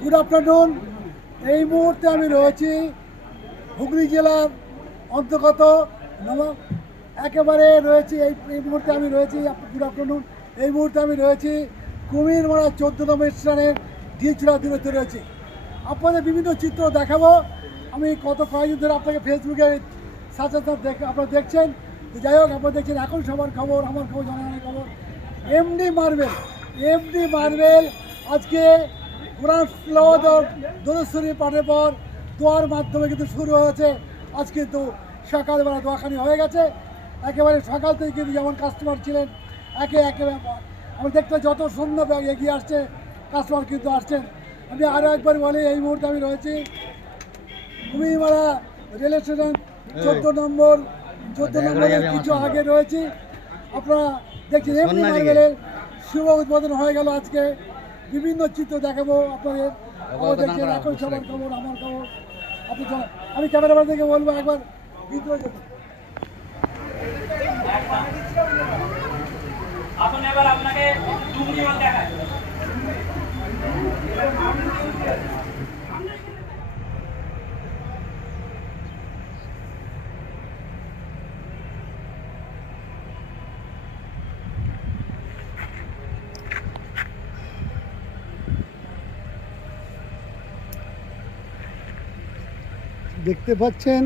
Good afternoon. এই মুহূর্তে আমি রয়েছি হুগলি জেলার অন্তর্গত একেবারে রয়েছি এই মুহূর্তে আমি রয়েছি গুড আফটারনুন। এই মুহূর্তে আমি রয়েছি কুমিরমারা 14 নম্বর স্টেশনের ঢিলছড়া দূরত্বে রয়েছে। আপনাদের বিভিন্ন চিত্র দেখাবো। আমি কয়েকদিন ধরে আপনাকে ফেসবুকে সাথে আপনারা দেখছেন। যাই হোক, আপনারা দেখছেন এখন সবার খবর, আমার খবর, জনগণের খবর। এমডি মার্বেল আজকে কোরআন তিলাওয়াত দরুদ পাঠের পর দোয়ার মাধ্যমে কিন্তু শুরু হয়েছে। আজ কিন্তু সকালবেলা দোয়াখানি হয়ে গেছে। একেবারে সকাল থেকে কিন্তু যেমন কাস্টমার ছিলেন একে আমি দেখতে যত সন্ধ্যা এগিয়ে আসছে কাস্টমার কিন্তু আসছেন। আমি আরও একবার বলি, এই মুহূর্তে আমি রয়েছি কুমিরমারা রেল স্টেশন 14 নম্বরের কিছু আগে রয়েছি। আপনারা দেখছেন এমডি মার্বেলের শুভ উদ্বোধন হয়ে গেল আজকে। বিভিন্ন চিত্র দেখাবো আপনাদের। দেখছেন এখন সবার খবর, আমার খবর। আমি ক্যামেরাম্যান থেকে বলবো একবার ভিতরে যেতে। আপনাকে দেখতে পাচ্ছেন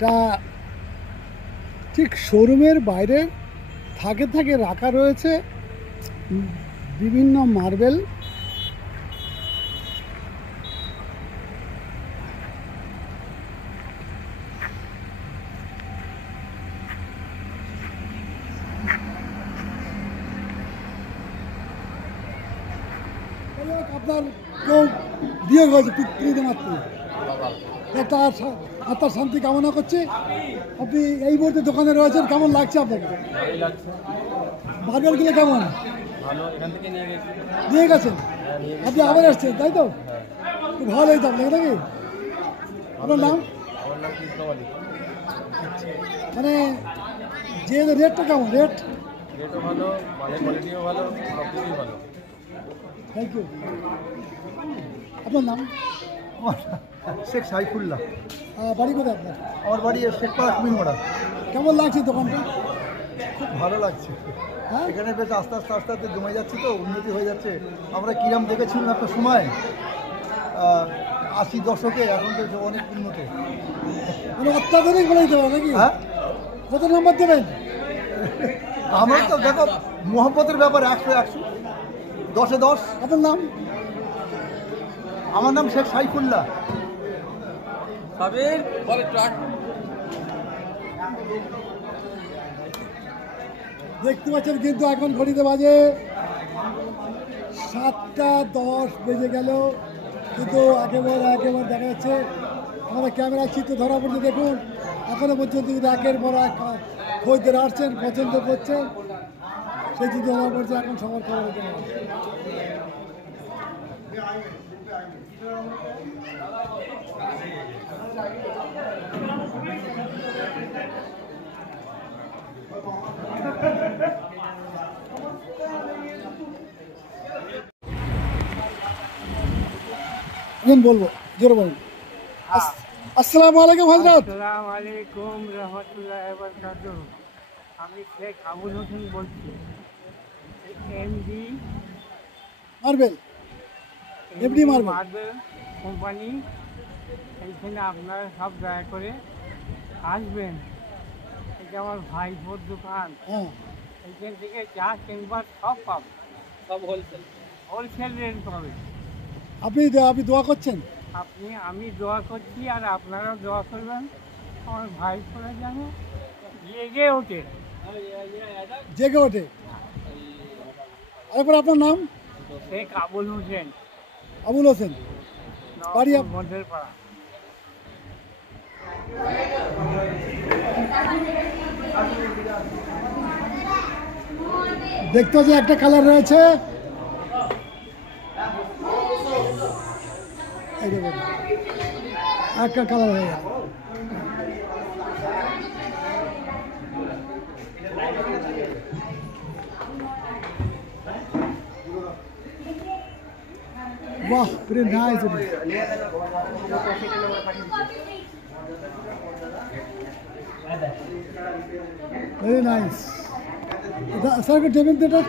তা ঠিক শোরুমের বাইরে থাকে রাখা রয়েছে বিভিন্ন মার্বেল। আপনার কেউ বিয়ে হয়েছে পিতৃ মাত্র, তার আত্মার শান্তি কামনা করছি। আপনি এই মুহূর্তে দোকানে রয়েছেন, কেমন লাগছে আপনাকে? মার্বেলগুলো কেমন নিয়ে গেছেন? আপনি আবার আসছেন তাই তো? খুব ভালো হয়েছে আপনাকে নাকি? আপনার নাম? মানে যে রেটটা কেমন? রেটও ভালো, কোয়ালিটিও ভালো, সব কিছুই ভালো। Thank you. আপনার নাম? শেখ সাইফুল্লাহ। বাড়ি কোথায় আপনার? আমার বাড়ি শেখপাড়া কুমিরমারা। কেমন লাগছে দোকানটা? খুব ভালো লাগছে। হ্যাঁ, এখানে বেশ আস্তে আস্তে জমে যাচ্ছে, তো উন্নতি হয়ে যাচ্ছে। আমরা কিরাম দেখেছিলাম একটা সময় 80 দশকে, এখন তো অনেক উন্নত। মানে অত্যাধুনিক বলেই দেবো নাকি? হ্যাঁ, কত নম্বর দেবেন? আমরা তো দেখো মোহাম্মতের ব্যাপার 100 10-এ 10। আপনার নাম? আমার নাম শেখ সাইফুল্লাহ। দেখতে পাচ্ছেন কিন্তু এখন ঘড়িতে বাজে 7:10 বেজে গেল, কিন্তু একেবারে দেখা যাচ্ছে আমাদের ক্যামেরার চিত্র ধরা পড়ছে। দেখুন এখনো পর্যন্ত কিন্তু একের পর এক খদ্দের আসছেন, পছন্দ করছেন, সেই চিত্র ধরা পড়ছে। এখন সবার খবর বলবো জোরে বলুন। আসসালামু আলাইকুম হযরত। আসসালামু আলাইকুম রাহমাতুল্লাহি ওয়া বারাকাতুহু। আমি শেখ আবুল হোসেন বলছি, এমডি মার্বেল কোম্পানি। এইখানে আপনারা সব দয়া করে আসবেন। এটা আমার ভাইপোর দোকান। এইখান থেকে যা কিনবার সব পাবেন, সব হোলসেল রেট পাবেন। আপনি দোয়া করছেন? আমি দোয়া করছি, আর আপনারাও দোয়া করবেন আমার ভাইপোরা যেন জেগে ওঠে। তারপর আপনার নাম? শেখ আবুল হোসেন। বাড়ি মধ্যের পাড়া। দেখতে যে একটা কালার রয়েছে, এই দেখুন একটা কালার হয়ে গেল। বাহ, very nice. Very nice. Sir একটু দেবেন তো এটা,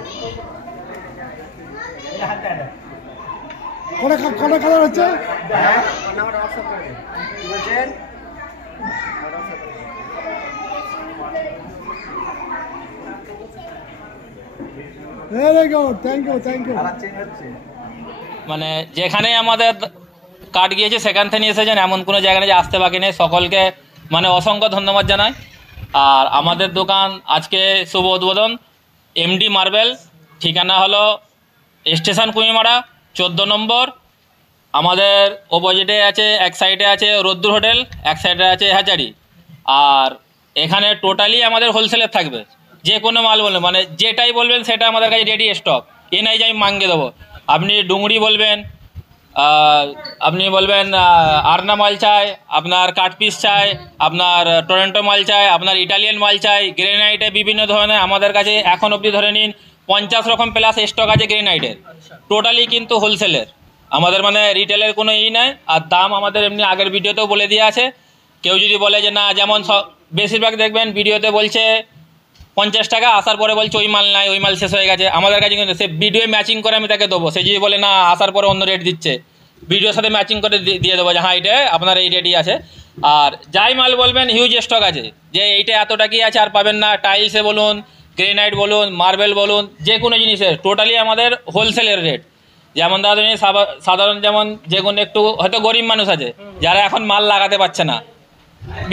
কটা কালার হচ্ছে? Very good, thank you, thank you. মানে যেখানে আমাদের কাট গিয়েছে সেখান থেকে নিয়ে এসেছেন, এমন কোনো জায়গা নেই যে আসতে বাকি নেই। সকলকে মানে অসংখ্য ধন্যবাদ জানাই। আর আমাদের দোকান আজকে শুভ উদ্বোধন, এমডি মার্বেল, ঠিকানা হলো স্টেশন কুমিমারা 14 নম্বর। আমাদের অপোজিটে আছে, এক সাইডে আছে রোদ্দুর হোটেল, এক সাইডে আছে হাজারি। আর এখানে টোটালি আমাদের হোলসেলের থাকবে, যে কোনো মাল বলবেন, মানে যেটাই বলবেন সেটা আমাদের কাছে রেডি স্টক। এ নাই যে আমি মাঙ্গে দেবো। আপনি ডুংরি বলবেন, আপনি বলবেন আরনা মাল চাই, আপনার কাঠপিস চাই, আপনার টরেন্টো মাল চাই, আপনার ইটালিয়ান মাল চাই, গ্রেনাইটে বিভিন্ন ধরনের আমাদের কাছে এখন অবধি ধরে নিন 50 রকম প্লাস স্টক আছে গ্রেনাইটের। টোটালি কিন্তু হোলসেলের, আমাদের মানে রিটেলের কোনো নাই। আর দাম আমাদের এমনি আগের ভিডিওতেও বলে দেওয়া আছে। কেউ যদি বলে যে না, যেমন বেশিরভাগ দেখবেন ভিডিওতে বলছে 50 টাকা, আসার পরে বলছে ওই মাল নাই, ওই মাল শেষ হয়ে গেছে। আমাদের কাছে কিন্তু সে ভিডিও ম্যাচিং করে আমি তাকে দেবো। সে যদি বলে না, আসার পরে অন্য রেট দিচ্ছে, ভিডিওর সাথে ম্যাচিং করে দিয়ে দেবো যে হ্যাঁ এটা আপনার এই রেটই আছে। আর যাই মাল বলবেন হিউজ স্টক আছে, যে এইটা এত টাকাই আছে আর পাবেন না। টাইলসে বলুন, গ্রেনাইট বলুন, মার্বেল বলুন, যে কোনো জিনিসের টোটালি আমাদের হোলসেলের রেট। যেমন দাদা সাধারণ, যেমন যে কোনো একটু হয়তো গরিব মানুষ আছে যারা এখন মাল লাগাতে পারছে না,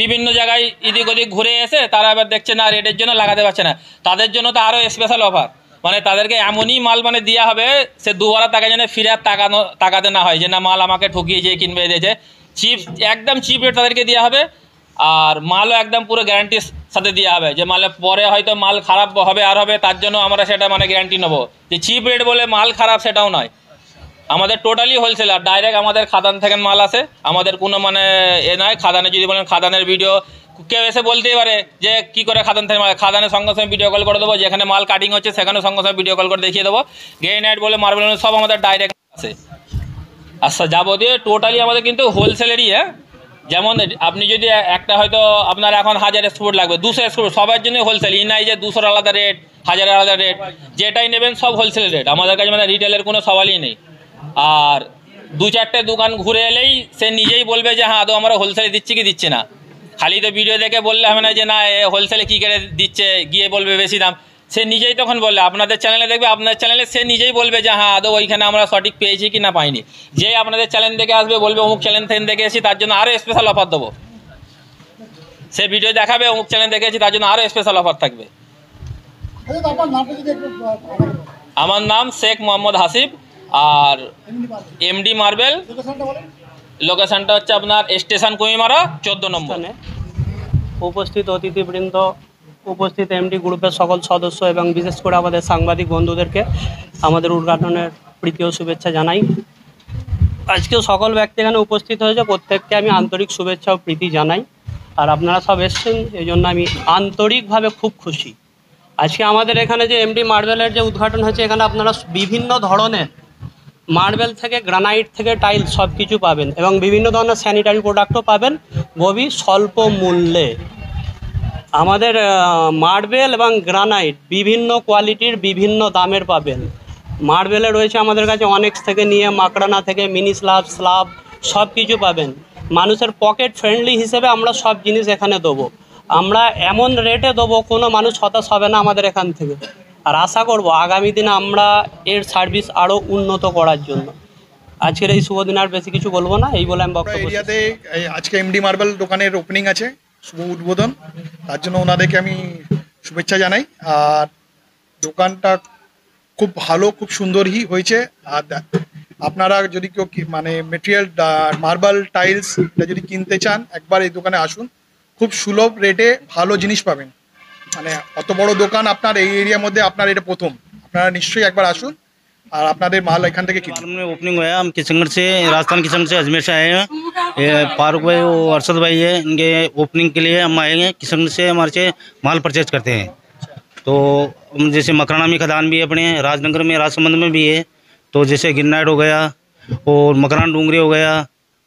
বিভিন্ন জায়গায় এদিক ওদিক ঘুরে এসে তারা এবার দেখছে না রেটের জন্য লাগাতে পারছে না, তাদের জন্য তো আরও স্পেশাল অফার। মানে তাদেরকে এমনই মাল মানে দেওয়া হবে, সে দুবারা টাকা যেন ফিরে আর তাকাতে না হয় যে না মাল আমাকে ঠকিয়েছে কিনবে দিয়েছে। চিপ, একদম চিপ রেট তাদেরকে দেওয়া হবে। আর মালও একদম পুরো গ্যারান্টির সাথে দেওয়া হবে, যে মালে পরে হয়তো মাল খারাপ হবে আর হবে, তার জন্য আমরা সেটা মানে গ্যারান্টি নেবো। যে চিপ রেট বলে মাল খারাপ সেটাও নয়, আমাদের টোটালি হোলসেলার। ডাইরেক্ট আমাদের খাদান থেকে মাল আসে, আমাদের কোনো মানে এ নয়। খাদানে যদি বলেন খাদানের ভিডিও, কেউ এসে বলতেই পারে যে কী করে খাদান থেকে মাল, খাদানের সঙ্গে সঙ্গে ভিডিও কল করে দেবো। যেখানে মাল কাটিং হচ্ছে সেখানে সঙ্গে সঙ্গে ভিডিও কল করে দেখিয়ে দেবো। গ্রেনাইট বলে মার্বেল সব আমাদের ডাইরেক্ট আসে। আচ্ছা, যাবতীয় টোটালি আমাদের কিন্তু হোলসেলেরই। হ্যাঁ, যেমন আপনি যদি একটা হয়তো আপনার এখন 1000 স্কোয়ার লাগবে, 200 স্কোয়ার, সবার জন্য হোলসেল। ই নাই যে 200 আলাদা রেট, 1000 আলাদা রেট, যেটাই নেবেন সব হোলসেল রেট। আমাদের কাছে মানে রিটেলের কোনো সওয়ালই নেই। আর 2-4টে দোকান ঘুরে এলেই সে নিজেই বলবে যে হ্যাঁ আদৌ আমরা হোলসেলে দিচ্ছি কি দিচ্ছি না। খালি তো ভিডিও দেখে বললে হবে না যে না হোলসেলে কী করে দিচ্ছে, গিয়ে বলবে বেশি দাম। সে নিজেই তখন বললে, আপনাদের চ্যানেলে দেখবে, আপনার চ্যানেলে সে নিজেই বলবে যে হ্যাঁ আদৌ ওইখানে আমরা সঠিক পেয়েছি কি না পাইনি। যে আপনাদের চ্যানেল দেখে আসবে বলবে অমুক চ্যানেল থেকে দেখে এসেছি, তার জন্য আরও স্পেশাল অফার দেবো। সে ভিডিও দেখাবে অমুক চ্যানেল দেখেছি, তার জন্য আরও স্পেশাল অফার থাকবে। আমার নাম শেখ মোহাম্মদ হাসিব। আর এমডি মার্বেল, লোকেশনটা হচ্ছে আপনার স্টেশন কুমিমারা 14 নম্বর। উপস্থিত অতিথিবৃন্দ, উপস্থিত এমডি গ্রুপের সকল সদস্য এবং বিশেষ করে আমাদের সাংবাদিক বন্ধুদেরকে আমাদের উদ্ঘাটনের প্রীতি ও শুভেচ্ছা জানাই। আজকেও সকল ব্যক্তি এখানে উপস্থিত হয়েছে, প্রত্যেককে আমি আন্তরিক শুভেচ্ছা ও প্রীতি জানাই। আর আপনারা সব এসছেন, এই জন্য আমি আন্তরিকভাবে খুব খুশি। আজকে আমাদের এখানে যে এমডি মার্বেলের যে উদ্ঘাটন হয়েছে, এখানে আপনারা বিভিন্ন ধরনের মার্বেল থেকে গ্রানাইট থেকে টাইলস সব কিছু পাবেন, এবং বিভিন্ন ধরনের স্যানিটারি প্রোডাক্টও পাবেন খুবই স্বল্প মূল্যে। আমাদের মার্বেল এবং গ্রানাইট বিভিন্ন কোয়ালিটির বিভিন্ন দামের পাবেন। মার্বেলে রয়েছে আমাদের কাছে অনেক্স থেকে নিয়ে মাকড়ানা থেকে মিনি স্ল্যাব সব কিছু পাবেন। মানুষের পকেট ফ্রেন্ডলি হিসেবে আমরা সব জিনিস এখানে দেবো। আমরা এমন রেটে দেবো কোনো মানুষ হতাশ হবে না আমাদের এখান থেকে। আর আশা করব আগামী দিনে আমরা এর সার্ভিস আরও উন্নত করার জন্য। আজকের এই শুভ দিন আর বেশি কিছু বলবো না, এই বলে আমি বক্তব্য। এরিয়াতে আজকে এমডি মার্বেল দোকানের ওপেনিং আছে, শুভ উদ্বোধন, তার জন্য ওনাদেরকে আমি শুভেচ্ছা জানাই। আর দোকানটা খুব ভালো, খুব সুন্দরই হয়েছে। আর আপনারা যদি কেউ মানে মেটেরিয়াল মার্বেল টাইলস এটা যদি কিনতে চান, একবার এই দোকানে আসুন, খুব সুলভ রেটে ভালো জিনিস পাবেন। মানে অত বড় দোকান আপনার এই এরিয়ার মধ্যে আপনার এটা প্রথম। আপনারা নিশ্চয়ই একবার আসুন আর আপনাদের माल এখান থেকে কিনুন। मालूम में ओपनिंग हुआ है। हम किशनगढ़ से, राजस्थान किशनगढ़ से, अजमेर से आए हैं। ये फारूक भाई वो अरशद भाई है, इनके ओपनिंग के लिए हम आए हैं। किशनगढ़ से हमारे से माल परचेज करते हैं। तो जैसे मकराना में खदान भी है अपने, राजनगर में, राजसमंद में भी है। तो जैसे गिरनाइट हो गया और मकरान डूंगरी हो गया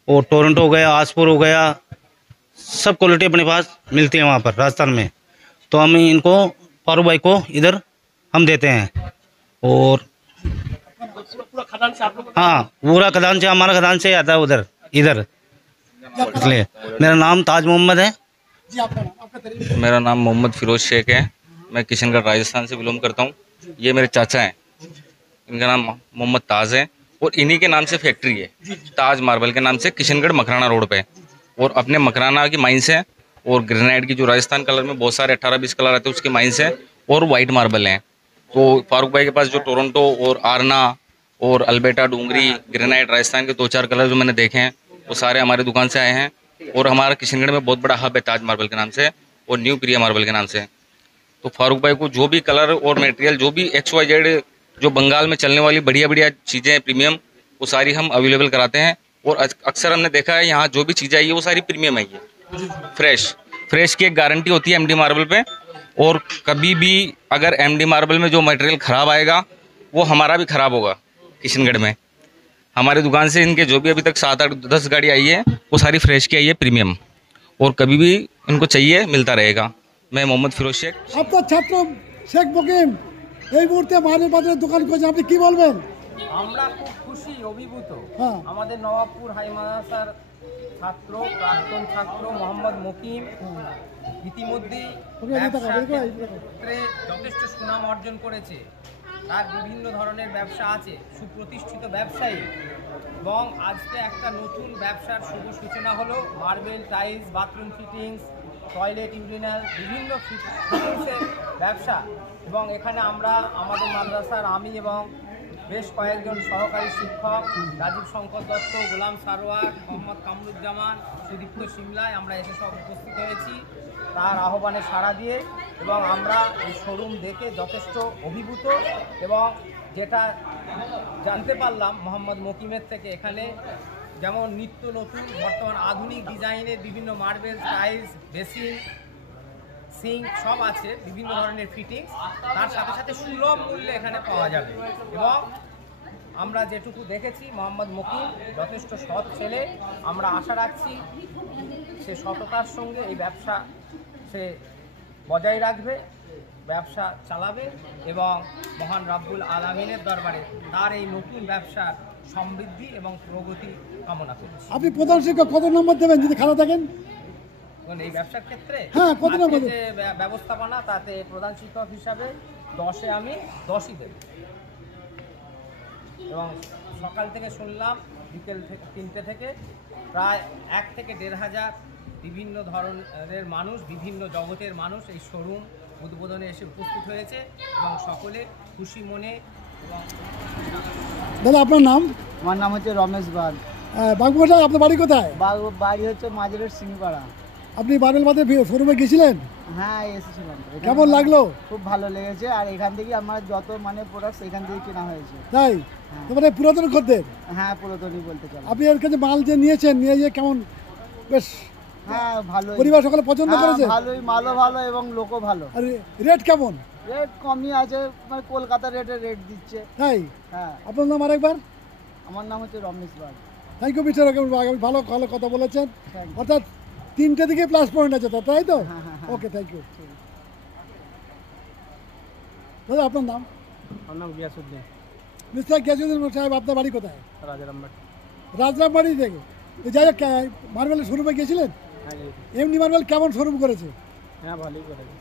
और टोरंटो हो गया, आसपुर हो गया, सब क्वालिटी अपने पास मिलती है वहाँ पर राजस्थान में। तो हम इनको फारूक भाई को इधर हम देते हैं। और हाँ, पूरा खदान से, हमारा खदान से आता है उधर इधर, इसलिए। मेरा नाम ताज मोहम्मद है। जी आपका नाम, आपका तरीका। मेरा नाम मोहम्मद फिरोज शेख है। मैं किशनगढ़ राजस्थान से बिलोंग करता हूँ। ये मेरे चाचा हैं, इनका नाम मोहम्मद ताज है और इन्हीं के नाम से फैक्ट्री है, ताज मार्बल के नाम से, किशनगढ़ मकराना रोड पे। और अपने मकराना की माइंस है और ग्रेनाइट की जो राजस्थान कलर में बहुत सारे 18-20 कलर आते हैं उसकी माइंस है और वाइट मार्बल हैं। तो फारूक भाई के पास जो टोरंटो और आरना और अल्बर्टा डूंगरी ग्रेनाइट राजस्थान के 2-4 कलर जो मैंने देखे हैं वो सारे हमारे दुकान से आए हैं। और हमारा किशनगढ़ में बहुत बड़ा हब है ताज मार्बल के नाम से और न्यू प्रिया मार्बल के नाम से। तो फारूक भाई को जो भी कलर और मटेरियल, जो भी XYZ जो बंगाल में चलने वाली बढ़िया बढ़िया चीज़ें हैं प्रीमियम, वो सारी हम अवेलेबल कराते हैं। और अक्सर हमने देखा है यहाँ जो भी चीज़ें आई है वो सारी प्रीमियम आई है, फ्रेश की एक गारंटी होती है MD मार्बल पे। और कभी भी अगर MD मार्बल में जो मटेरियल ख़राब आएगा वो हमारा भी ख़राब होगा। किशनगढ़ में हमारी दुकान से इनके जो भी अभी तक 7-8-10 गाड़ी आई है वो सारी फ्रेश की आई है प्रीमियम, और कभी भी इनको चाहिए मिलता रहेगा। मैं मोहम्मद फिरोज शेख। আপনার ছাত্র শেখ মুকিম এই মুহূর্তে মার্বেল বাজারের দোকান করেছে, আপনি কি বলবেন? আমরা খুব খুশি, অভিভূত। হ্যাঁ। আমাদের নবাবপুর হাই মাদ্রাসার ছাত্র, প্রাক্তন ছাত্র মোহাম্মদ মকিম ইতিমধ্যেই ব্যবসার ক্ষেত্রে যথেষ্ট সুনাম অর্জন করেছে। তার বিভিন্ন ধরনের ব্যবসা আছে, সুপ্রতিষ্ঠিত ব্যবসায়ী। এবং আজকে একটা নতুন ব্যবসার শুভ সূচনা হলো। Marble, tiles, bathroom fittings, toilet, urinal, বিভিন্ন ফিটিংসের ব্যবসা। এবং এখানে আমরা আমাদের মাদ্রাসার আমি এবং বেশ কয়েকজন সহকারী শিক্ষক, রাজীব শঙ্কর দত্ত, গোলাম সারোয়ার, মোহাম্মদ কামরুজ্জামান, সুদীপ্ত সিমলায় আমরা এসে সব উপস্থিত হয়েছি তার আহ্বানে সাড়া দিয়ে। এবং আমরা এই শোরুম দেখে যথেষ্ট অভিভূত। এবং যেটা জানতে পারলাম মোহাম্মদ মকিমের থেকে, এখানে যেমন নিত্য নতুন বর্তমান আধুনিক ডিজাইনের বিভিন্ন মার্বেল, টাইলস, বেসিন, সিঙ্ক সব আছে, বিভিন্ন ধরনের ফিটিংস, তার সাথে সাথে সুলভ মূল্যে এখানে পাওয়া যাবে। এবং আমরা যেটুকু দেখেছি মোহাম্মদ মকিম যথেষ্ট সৎ ছেলে। আমরা আশা রাখছি সে সততার সঙ্গে এই ব্যবসা সে বজায় রাখবে, ব্যবসা চালাবে এবং মহান রাব্বুল আলামিনের দরবারে তার এই নতুন ব্যবসার সমৃদ্ধি এবং প্রগতি কামনা করছি। আপনি প্রধান শিক্ষক কত নম্বর দেবেন যদি খারাপ থাকেন? এই ব্যবসার ক্ষেত্রে হ্যাঁ, কত আজকে নম্বর? যে ব্যবস্থাপনা তাতে প্রধান শিক্ষক হিসাবে 10-এ আমি 10ই দেব। এবং সকাল থেকে শুনলাম বিকেল থেকে 3টে থেকে প্রায় 1 থেকে 1,500 বিভিন্ন ধরনের মানুষ, বিভিন্ন জগতের মানুষ এই শোরুম উদ্বোধনে এসে উপস্থিত হয়েছে এবং সকলে খুশি মনে। এবং দাদা আপনার নাম? আমার নাম হচ্ছে রমেশ বাগ। বাগুবাসা, আপনার বাড়ি কোথায়? বাড়ি হচ্ছে মাঝের সিংপাড়া। আপনি মার্বেল বাজার শোরুমে গেছিলেন? হ্যাঁ, এসেছিলাম। কেমন লাগলো? খুব ভালো লেগেছে। আর এখান থেকে আমার যত মানে প্রোডাক্টস এখান থেকে কেনা হয়েছে। তাই? মানে পুরাতন খদ্দের? হ্যাঁ, পুরাতনই বলতে চাই। আপনি এর কাছে মাল যে নিয়েছেন, নিয়ে যে কেমন, বেশ হ্যাঁ ভালো, পরিবার সকলে পছন্দ করেছে? ভালোই, মালও ভালো এবং লোকও ভালো। আর রেট কেমন? রেট কমই আছে, মানে কলকাতার রেট দিচ্ছে। তাই? হ্যাঁ। আপনার নাম আরেকবার? আমার নাম হচ্ছে Ramesh Bag. Thank you mister Bag, আপনি ভালো ভালো কথা বলেছেন। Thank you. অর্থাৎ 3টে দিকে প্লাস পয়েন্ট আছে, তাই তো? হ্যাঁ, হ্যাঁ, হ্যাঁ। ওকে, থ্যাংক ইউ। দাদা আপনার নাম? আমার নাম গিয়াসুদ্দিন। মিস্টার গিয়াসুদ্দিন সাহেব, আপনার বাড়ি কোথায়? রাজারামবাটি। রাজরামবাড়ি থেকে। তো যাই হোক, মার্বেলের শোরুমে গেছিলেন? এমডি মার্বেল কেমন শোরুম করেছে? হ্যাঁ, ভালোই করেছে।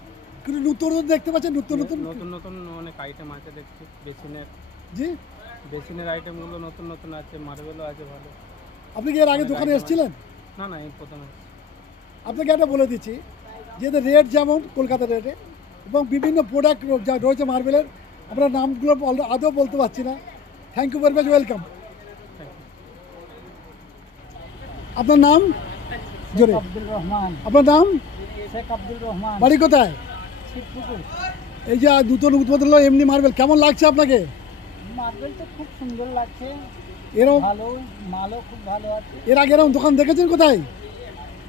কিন্তু নতুন নতুন দেখতে পাচ্ছেন, নতুন নতুন নতুন নতুন অনেক আইটেম আছে দেখছি। জি, বেসিনের আইটেমগুলো নতুন নতুন আছে, মার্বেলও আছে ভালো। আপনি কি এর আগে দোকানে এসেছিলেন? না না, এই প্রথমে। আপনাকে একটা বলে দিচ্ছি যে রেট যেমন কলকাতার রেটে এবং বিভিন্ন প্রোডাক্ট যা রয়েছে মার্বেলের, আমরা নামগুলো আদৌ বলতে পারছি না। Thank you very much, welcome. আপনার নাম? জোরে। আব্দুল রহমান। আপনার নাম? শেখ আব্দুল রহমান। বাড়ি কোথায়? শিবপুকুর। এই যে নতুন উদ্বোধন হলো এমনি মার্বেল, কেমন লাগছে আপনাকে? মার্বেল তো খুব সুন্দর লাগছে, এরকম ভালো, মালও খুব ভালো আছে। এর আগে এরকম দোকান দেখেছেন কোথায়?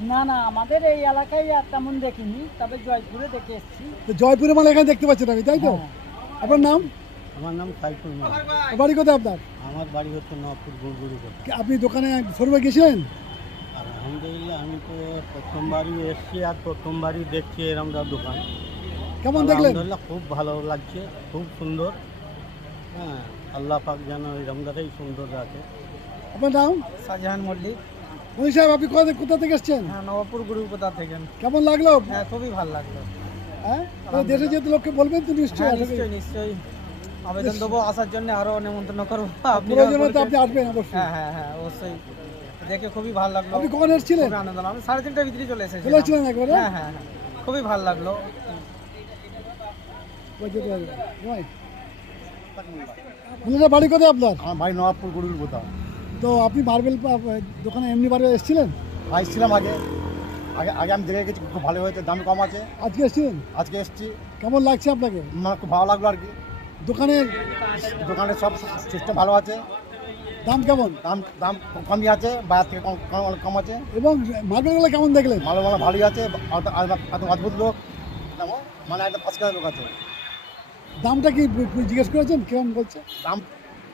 না না, আমাদের এই এলাকায় আর তেমন দেখিনি, তবে জয়পুরে দেখে এসেছি। তো জয়পুরে মাল এখানে দেখতে পাচ্ছেন আমি, তাই তো? হ্যাঁ। আপনার নাম? আমার নাম সাইফুল মাল। বাড়ি কোথায় আপনার? আমার বাড়ি হচ্ছে নবপুর গুড়গুড়ি। আপনি দোকানে শোরুমে গেছিলেন? আলহামদুলিল্লাহ, আমি তো প্রথমবারই এসছি আর প্রথমবারই দেখছি এরমটা দোকান। কেমন দেখলেন? আলহামদুলিল্লাহ, খুব ভালো লাগছে, খুব সুন্দর। হ্যাঁ, আল্লাহ পাক যেন এরমটাই সুন্দর রাখে। আপনার নাম? শাহজাহান মল্লিক। মনি সাহেব, আপনি কোথা থেকে এসছেন? হ্যাঁ, নবপুর গুরুপোতা থেকে। কেমন লাগলো? হ্যাঁ, খুবই ভালো লাগলো। হ্যাঁ, দেশে যেহেতু লোককে বলবেন তো নিশ্চয়ই। নিশ্চয়ই নিশ্চয়ই আবেদন দেবো আসার জন্য, আরো নিমন্ত্রণ করবো। প্রয়োজন হলে তো আপনি আসবেন অবশ্যই। হ্যাঁ হ্যাঁ হ্যাঁ, অবশ্যই দেখে খুবই ভালো লাগলো। আপনি কখন এসেছিলেন? খুবই আনন্দ লাগলো। আমি 3:30টার ভিতরে চলে এসেছি। চলে এসেছিলেন একবারে? হ্যাঁ হ্যাঁ হ্যাঁ, খুবই ভালো লাগলো। বাড়ি কোথায় আপনার? আমার বাড়ি নবাবপুর গুড়গুড়ি কোথাও। তো আপনি মার্বেল দোকানে এমনি মার্বেল এসেছিলেন? আসছিলাম আগে আগে আগে আমি দেখে গেছি, খুব ভালো হয়েছে, দাম কম আছে। আজকে এসেছিলেন? আজকে এসছি, কেমন লাগছে আপনাকে? আমার খুব ভালো লাগলো আর কি। দোকানের দোকানের সব সিস্টেম ভালো আছে। দাম কেমন? দাম দাম কমই আছে, বাজার থেকে অনেক কম আছে। এবং মার্বেলগুলো কেমন দেখলেন? ভালো ভালো ভালোই আছে, একদম অদ্ভুত লোক, মানে একদম ফার্স্ট ক্লাস লোক আছে। দামটা কি জিজ্ঞেস করেছেন কেমন বলছে? দাম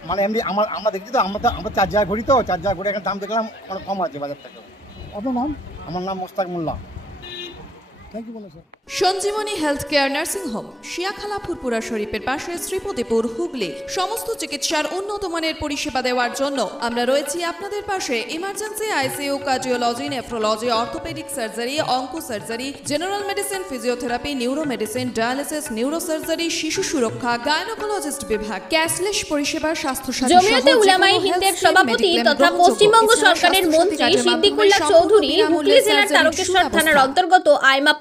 মানে এমনি আমরা দেখছি তো, আমরা 4 জায়গায় ঘুরি, তো 4 জায়গায় ঘুরে এখানে দাম দেখলাম অনেক কম আছে বাজার থেকে। আপনার নাম? আমার নাম মোস্তাক মোল্লা। থ্যাংক ইউ বলো sir. Sanjeevani health care nursing home, Shiyakhala Furfura শরীফের পাশে, শ্রীপতিপুর, হুগলি। সমস্ত চিকিৎসার উন্নত মানের পরিষেবা দেওয়ার জন্য আমরা রয়েছি আপনাদের পাশে। Emergency, ICU, cardiology, nephrology, orthopaedic surgery, onco surgery, general medicine, physiotherapy, neuro medicine, dialysis, neuro surgery, শিশু সুরক্ষা, গায়নোকোলজিস্ট বিভাগ, ক্যাশলেস পরিষেবা, স্বাস্থ্য সাথী, জমিয়তে উলামায়ে হিন্দের সভাপতি তথা পশ্চিমবঙ্গ সরকারের মন্ত্রী সিদ্দিকুল্লাহ চৌধুরী হুগলি জেলার তারকেশ্বর থানার অন্তর্গত আইমা